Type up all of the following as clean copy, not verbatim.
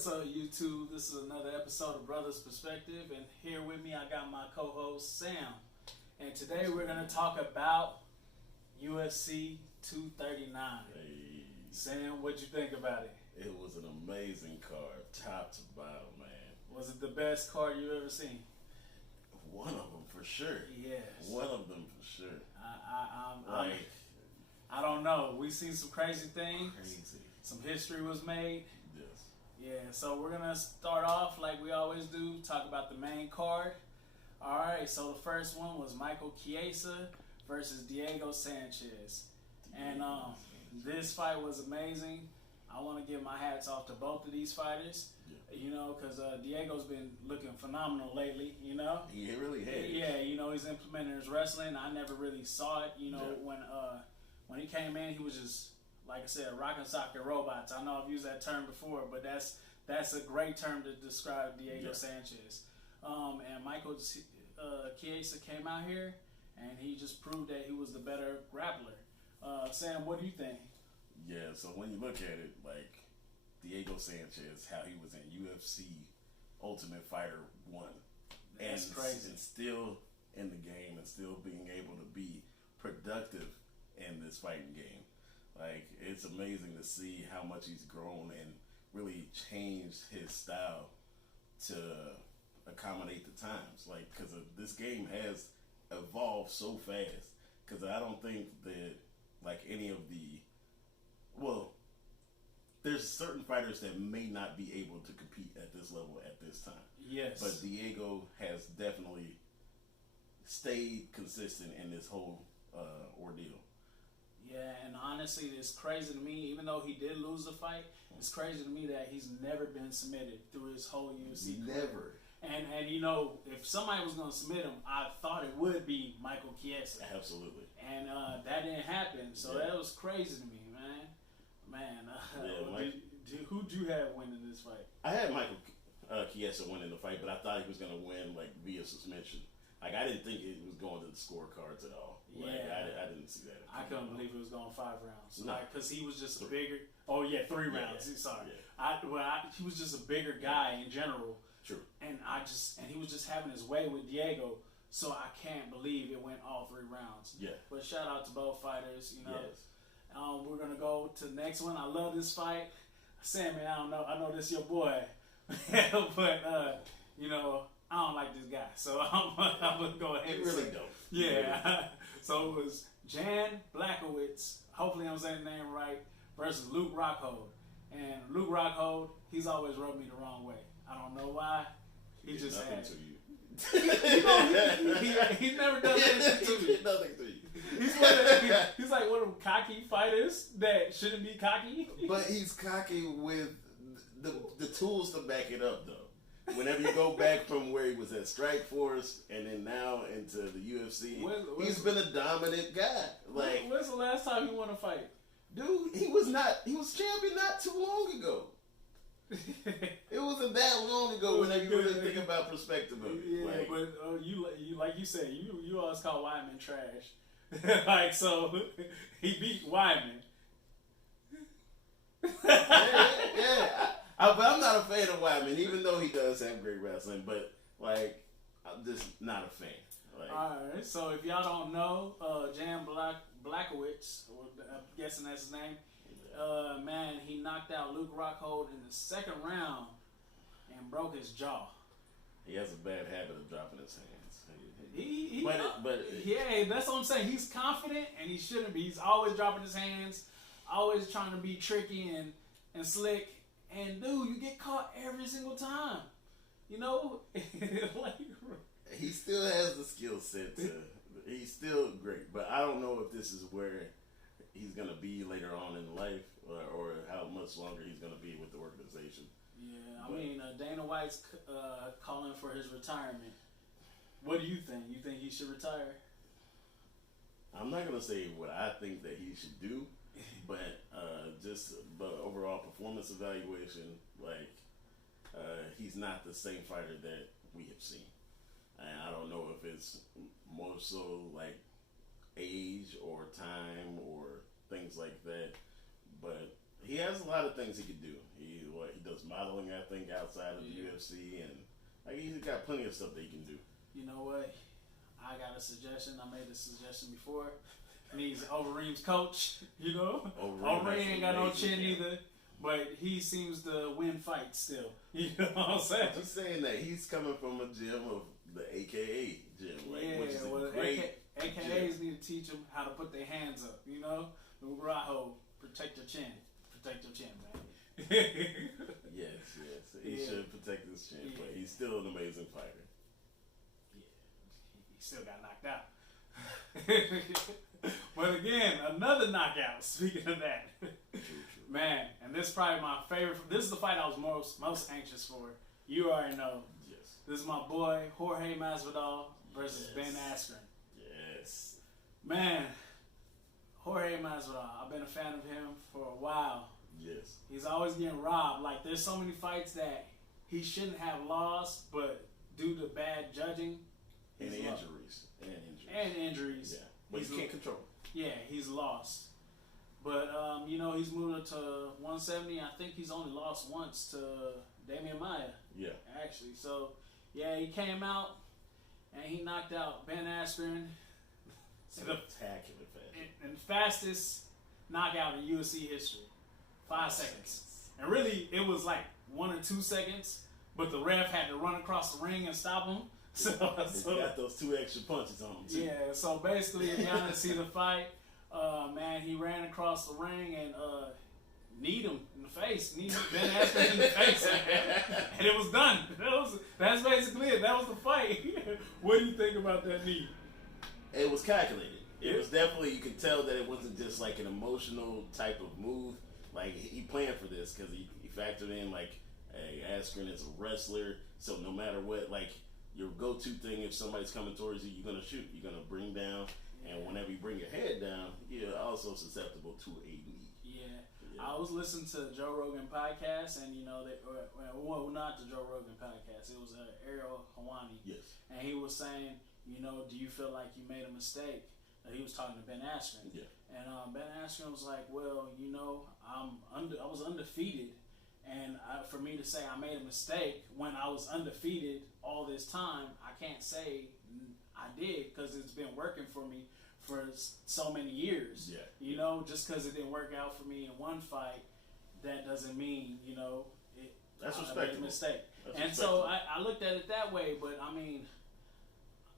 What's up, YouTube? This is another episode of Brothas Perspective, and here with me I got my co-host Sam. And today we're going to talk about UFC 239. Hey. Sam, what'd you think about it? It was an amazing card, top to bottom, man. Was it the best card you've ever seen? One of them for sure. Yes. One of them for sure. I don't know. We've seen some crazy things. Crazy. Some history was made. Yes. Yeah, so we're going to start off like we always do, talk about the main card. All right, so the first one was Michael Chiesa versus Diego Sanchez. And this fight was amazing. I want to give my hats off to both of these fighters, you know, because Diego's been looking phenomenal lately, you know. He really has. Yeah, you know, he's implementing his wrestling. I never really saw it, you know, when he came in, he was just, like I said, rocking socket robots. I know I've used that term before, but that's a great term to describe Diego Sanchez. And Michael Chiesa came out here, and he just proved that he was the better grappler. Sam, what do you think? Yeah, so when you look at it, like Diego Sanchez, how he was in UFC Ultimate Fighter 1. That's crazy. And still in the game and still being able to be productive in this fighting game. Like, it's amazing to see how much he's grown and really changed his style to accommodate the times. Like, because this game has evolved so fast. Because I don't think that, like, any of there's certain fighters that may not be able to compete at this level at this time. Yes. But Diego has definitely stayed consistent in this whole ordeal. Yeah, and honestly, it's crazy to me, even though he did lose the fight, it's crazy to me that he's never been submitted through his whole UFC career. Never. And you know, if somebody was going to submit him, I thought it would be Michael Chiesa. Absolutely. And that didn't happen, so that was crazy to me, man. Who'd you have winning this fight? I had Michael Chiesa winning the fight, but I thought he was going to win like via suspension. Like, I didn't think it was going to the scorecards at all. Like, I didn't see that. I couldn't believe it was going 5 rounds. No. Like, because he was just a bigger. Oh yeah, 3 rounds. Yeah. Sorry. Yeah. He was just a bigger guy in general. True. And he was just having his way with Diego. So I can't believe it went all 3 rounds. Yeah. But shout out to both fighters. You know. Yes. We're gonna go to the next one. I love this fight. Sam, man, I don't know. I know this your boy, but you know, I don't like this guy. So I'm gonna go ahead. You really don't. Yeah. So it was Jan Blachowicz, hopefully I'm saying the name right, versus Luke Rockhold. And Luke Rockhold, he's always rubbed me the wrong way. I don't know why. He just nothing had to you. He's never done anything to me. Nothing to you. He's like one of them cocky fighters that shouldn't be cocky. But he's cocky with the tools to back it up, though. Whenever you go back from where he was at Strike Force and then now into the UFC, he's been a dominant guy. Like, when's the last time he won a fight? Dude, he was champion not too long ago. It wasn't that long ago when you really think about perspective of it. Yeah, like, but you like you said, you always call Wyman trash. Like, so he beat Wyman. yeah. But I'm not a fan of Wyman, even though he does have great wrestling. But like, I'm just not a fan. Like, all right. So if y'all don't know, Jan Blachowicz, I'm guessing that's his name. Man, he knocked out Luke Rockhold in the 2nd round and broke his jaw. He has a bad habit of dropping his hands. Yeah, that's what I'm saying. He's confident, and he shouldn't be. He's always dropping his hands, always trying to be tricky and slick. And dude, you get caught every single time. You know, like, he still has the skill set. He's still great, but I don't know if this is where he's gonna be later on in life, or how much longer he's gonna be with the organization. Yeah, I mean, Dana White's calling for his retirement. What do you think? You think he should retire? I'm not gonna say what I think that he should do, but overall performance evaluation, like, he's not the same fighter that we have seen. And I don't know if it's more so like age or time or things like that, but He has a lot of things he could do. He does modeling, I think, outside of the UFC, and like he's got plenty of stuff that he can do. You know what? I got a suggestion. I made this suggestion before. He's Overeem's coach. You know, Overeem ain't got no chin either, but he seems to win fights still. You know what I'm saying? He's saying that he's coming from a gym of the AKA gym, which is a great AKAs gym. need to teach them how to put their hands up. You know, Raho, protect your chin. Protect your chin, man. Yes. He should protect his chin, but he's still an amazing fighter. Yeah, he still got knocked out. But again, another knockout. Speaking of that, True. man, and this is probably my favorite. This is the fight I was most anxious for. You already know. Yes. This is my boy Jorge Masvidal versus Ben Askren. Yes. Man, Jorge Masvidal. I've been a fan of him for a while. Yes. He's always getting robbed. Like, there's so many fights that he shouldn't have lost, but due to bad judging, And injuries. Yeah. But he can't control. Yeah, he's lost. But, you know, he's moved up to 170. I think he's only lost once to Damian Maia. Yeah. Actually. So, yeah, he came out and he knocked out Ben Askren. Spectacular fashion. And the fastest knockout in UFC history. 5 seconds. And really, it was like 1 or 2 seconds, but the ref had to run across the ring and stop him. So he got those 2 extra punches on him, too. Yeah, so basically, if y'all didn't see the fight, man, he ran across the ring and kneed him in the face. Kneed Ben Askren in the face, man. And it was done. That's basically it. That was the fight. What do you think about that knee? It was calculated. It was definitely, you could tell that it wasn't just like an emotional type of move. Like, he planned for this because he factored in, like, hey, Askren is a wrestler, so no matter what, like, your go-to thing, if somebody's coming towards you, you're going to shoot. You're going to bring down, and whenever you bring your head down, you're also susceptible to a knee. Yeah. I was listening to Joe Rogan podcast, and, you know, well, not the Joe Rogan podcast. It was Ariel Helwani. Yes. And he was saying, you know, do you feel like you made a mistake? He was talking to Ben Askren. Yeah. And Ben Askren was like, well, you know, I was undefeated. And for me to say I made a mistake when I was undefeated all this time, I can't say I did because it's been working for me for so many years. Yeah. You know, just because it didn't work out for me in one fight, that doesn't mean, you know, That's I respectable. made a mistake. That's and so I looked at it that way, but I mean,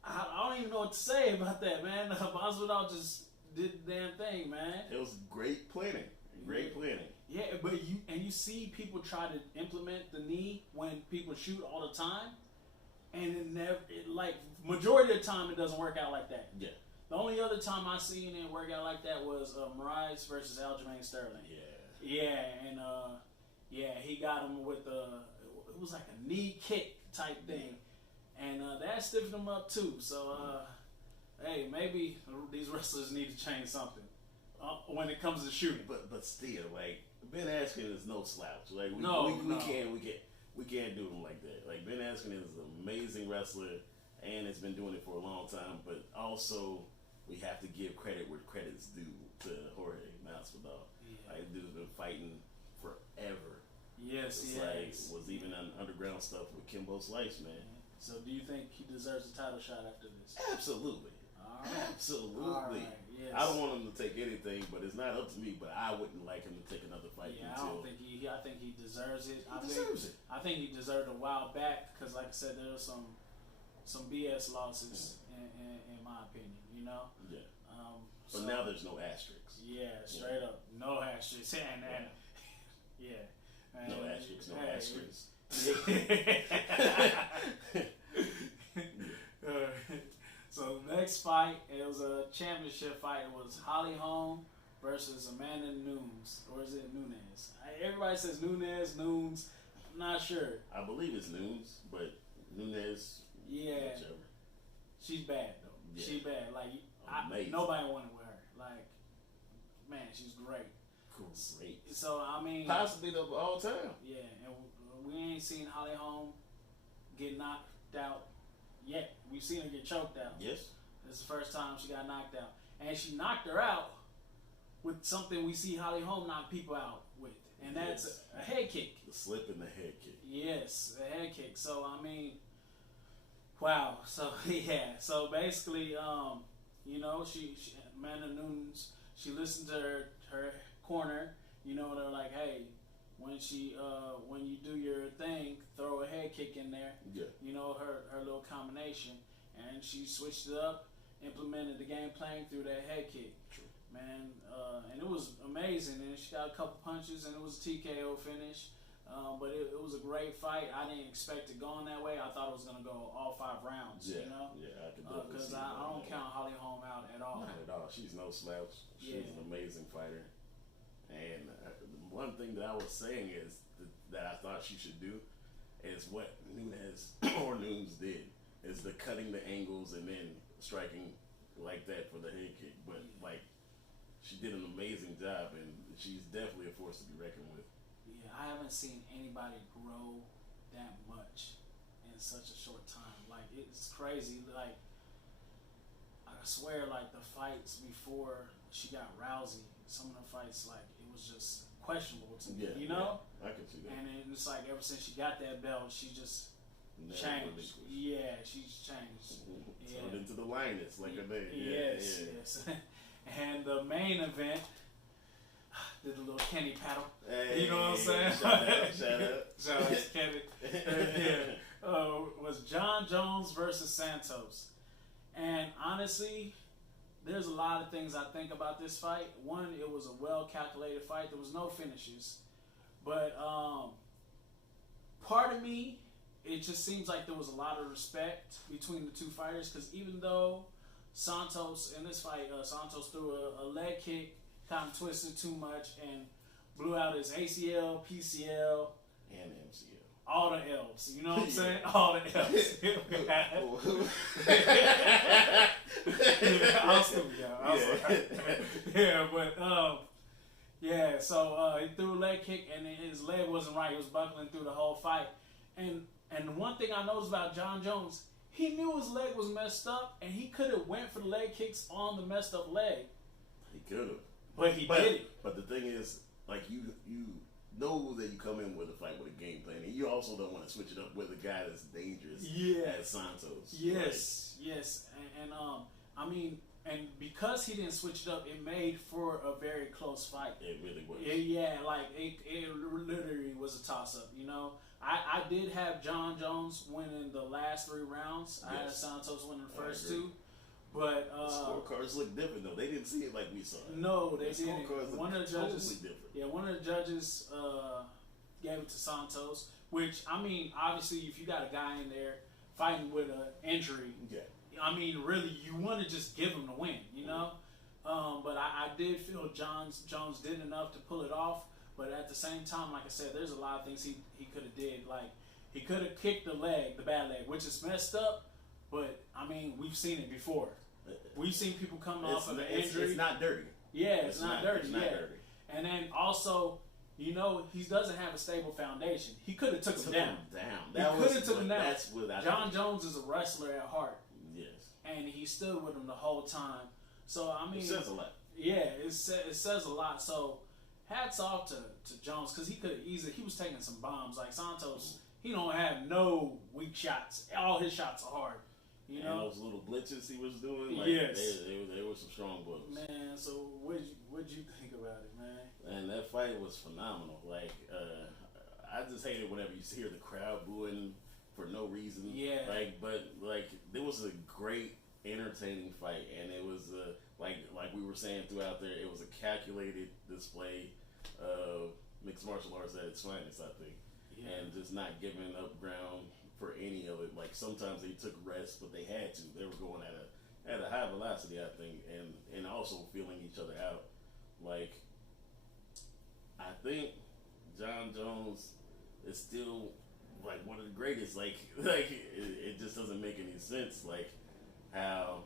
I don't even know what to say about that, man. Masvidal just did the damn thing, man. It was great planning. Great planning. Yeah, but you see people try to implement the knee when people shoot all the time, and like majority of the time it doesn't work out like that. Yeah. The only other time I seen it work out like that was Moraes versus Aljamain Sterling. Yeah. Yeah, and he got him with it was like a knee kick type thing, and that stiffened him up too. So hey, maybe these wrestlers need to change something when it comes to shooting. But still, like, Ben Askren is no slouch. Like we can't do him like that. Like, Ben Askren is an amazing wrestler and has been doing it for a long time. But also, we have to give credit where credit's due to Jorge Masvidal. Yeah. Like, dude's been fighting forever. Yes, it's like was even on underground stuff with Kimbo Slice, man. So, do you think he deserves a title shot after this? Absolutely. All right. Absolutely. All right. Yes. I don't want him to take anything, but it's not up to me. But I wouldn't like him to take another fight. Yeah, until I think he deserves it. He deserves it. I think he deserved a while back because, like I said, there was some BS losses in my opinion. You know. Yeah. But now there's no asterisks. Yeah, straight up, no asterisks, and yeah. No asterisks, no asterisks. So the next fight, it was a championship fight. It was Holly Holm versus Amanda Nunes, or is it Nunes? Everybody says Nunes. I'm not sure. I believe it's Nunes, but Nunes. Yeah. Whichever. She's bad though. Yeah. She's bad. Like nobody wanted with her. Like, man, she's great. Great. So I mean, possibly of all time. Yeah, and we ain't seen Holly Holm get knocked out yet. We've seen her get choked out. Yes. This is the first time she got knocked out, and she knocked her out with something we see Holly Holm knock people out with, and that's a head kick. The slip in the head kick. Yes, a head kick. So I mean, wow. So yeah. So basically, you know, she Amanda Nunes, she listened to her corner. You know, they're like, hey, when you do your thing, throw a head kick in there. Yeah. You know, her little combination, and she switched it up, implemented the game plan through that head kick. True. Man, and it was amazing. And she got a couple punches, and it was a TKO finish. But it was a great fight. I didn't expect it going that way. I thought it was going to go all 5 rounds. Yeah, you know? Yeah, I could definitely because see I don't count Holly Holm out at all. Not at all. She's no slouch. She's an amazing fighter. And one thing that I was saying is that I thought she should do is what Nunes did, is the cutting the angles and then striking like that for the head kick. But like, she did an amazing job, and she's definitely a force to be reckoned with. Yeah, I haven't seen anybody grow that much in such a short time. Like, it's crazy. Like, I swear, like, the fights before she got Rousey, some of the fights, like, it was just questionable to me, you know? Yeah, I can see that. And it's like, ever since she got that belt, she just changed. Yeah, she's changed. Yeah. Turned into the lioness, like her name. Yes, yes. And the main event, did a little Kenny paddle. Hey, you know what I'm saying? Shout out to Kenny. Was John Jones versus Santos. And honestly, there's a lot of things I think about this fight. One, it was a well-calculated fight. There was no finishes. But part of me, it just seems like there was a lot of respect between the two fighters. Because even though Santos, in this fight, Santos threw a leg kick, kind of twisted too much and blew out his ACL, PCL, and MCL. All the L's, you know what I'm saying? All the L's. I'm stupid, y'all. Yeah, but yeah. So he threw a leg kick, and his leg wasn't right. He was buckling through the whole fight. And one thing I noticed about John Jones, he knew his leg was messed up, and he could have went for the leg kicks on the messed up leg. He could have. But he did it. But the thing is, like, you know that you come in with a fight with a game plan, and you also don't want to switch it up with a guy that's dangerous as Santos. Yes, yes. And I mean, and because he didn't switch it up, it made for a very close fight. It really was. It literally was a toss-up, you know. I did have John Jones winning the last 3 rounds. Yes. I had Santos winning the first 2. But the scorecards look different though. They didn't see it like we saw it. No, they didn't. One of the judges, totally different. Yeah, one of the judges gave it to Santos. Which, I mean, obviously, if you got a guy in there fighting with an injury, I mean, really, you want to just give him the win, you know. But I did feel Jones did enough to pull it off. But at the same time, like I said, there's a lot of things he could have did. Like, he could have kicked the bad leg, which is messed up. But I mean, we've seen it before. We've seen people come off of an injury. It's not dirty. Yeah, it's not dirty. It's not dirty. And then also, you know, he doesn't have a stable foundation. He could have took him down. He could have took him down. John Jones is a wrestler at heart. Yes. And he stood with him the whole time. So I mean, it says a lot. Yeah, it says a lot. So hats off to Jones, because he could easily, he was taking some bombs. Like Santos, he don't have no weak shots. All his shots are hard. You know, those little blitzes he was doing, like, yes, they were some strong books. Man, so what'd you think about it, man? And that fight was phenomenal. Like, I just hate it whenever you hear the crowd booing for no reason. Yeah. But there was a great, entertaining fight, and it was like we were saying throughout there, it was a calculated display of mixed martial arts at its finest, I think, and just not giving up ground for any of it. Like, sometimes they took rest, but they had to. They were going at a high velocity, I think, and also feeling each other out. Like, I think John Jones is still like one of the greatest. Like it just doesn't make any sense. Like how,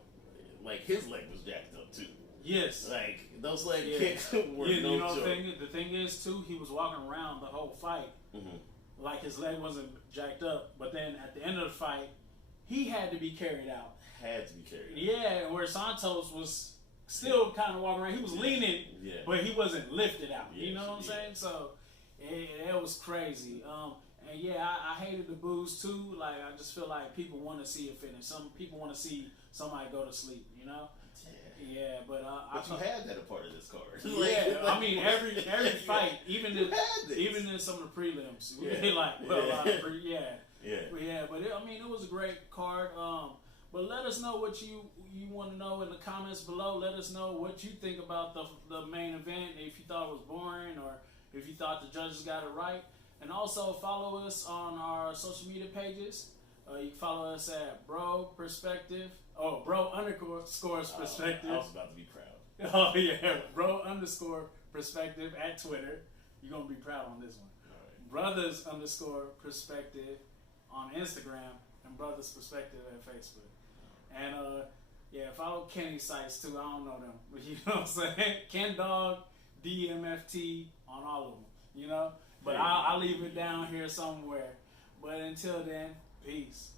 like, his leg was jacked up too. Yes. Like, those leg kicks were no joke. The thing is too, he was walking around the whole fight. Mm-hmm. Like, his leg wasn't jacked up, but then at the end of the fight, he had to be carried out. Had to be carried out. Yeah, where Santos was still kind of walking around. He was leaning, but he wasn't lifted out. You know what I'm saying? So it was crazy. And yeah, I hated the boos too. Like, I just feel like people want to see a finish. Some people want to see somebody go to sleep. You know? Yeah, but you had that a part of this card. Yeah, I mean every fight, even in some of the prelims, we be like, well, but it was a great card. But let us know what you want to know in the comments below. Let us know what you think about the main event. If you thought it was boring, or if you thought the judges got it right. And also follow us on our social media pages. You can follow us at Bro Perspective. Oh, Bro _ Perspective. I was about to be proud. Oh yeah, Bro _ Perspective at Twitter. You're gonna be proud on this one. Right. Brothas _ Perspective on Instagram, and Brothas Perspective at Facebook. And follow Kenny's sites too. I don't know them, but you know what I'm saying. kendawgdmft on all of them. You know, but I'll leave it down here somewhere. But until then, peace.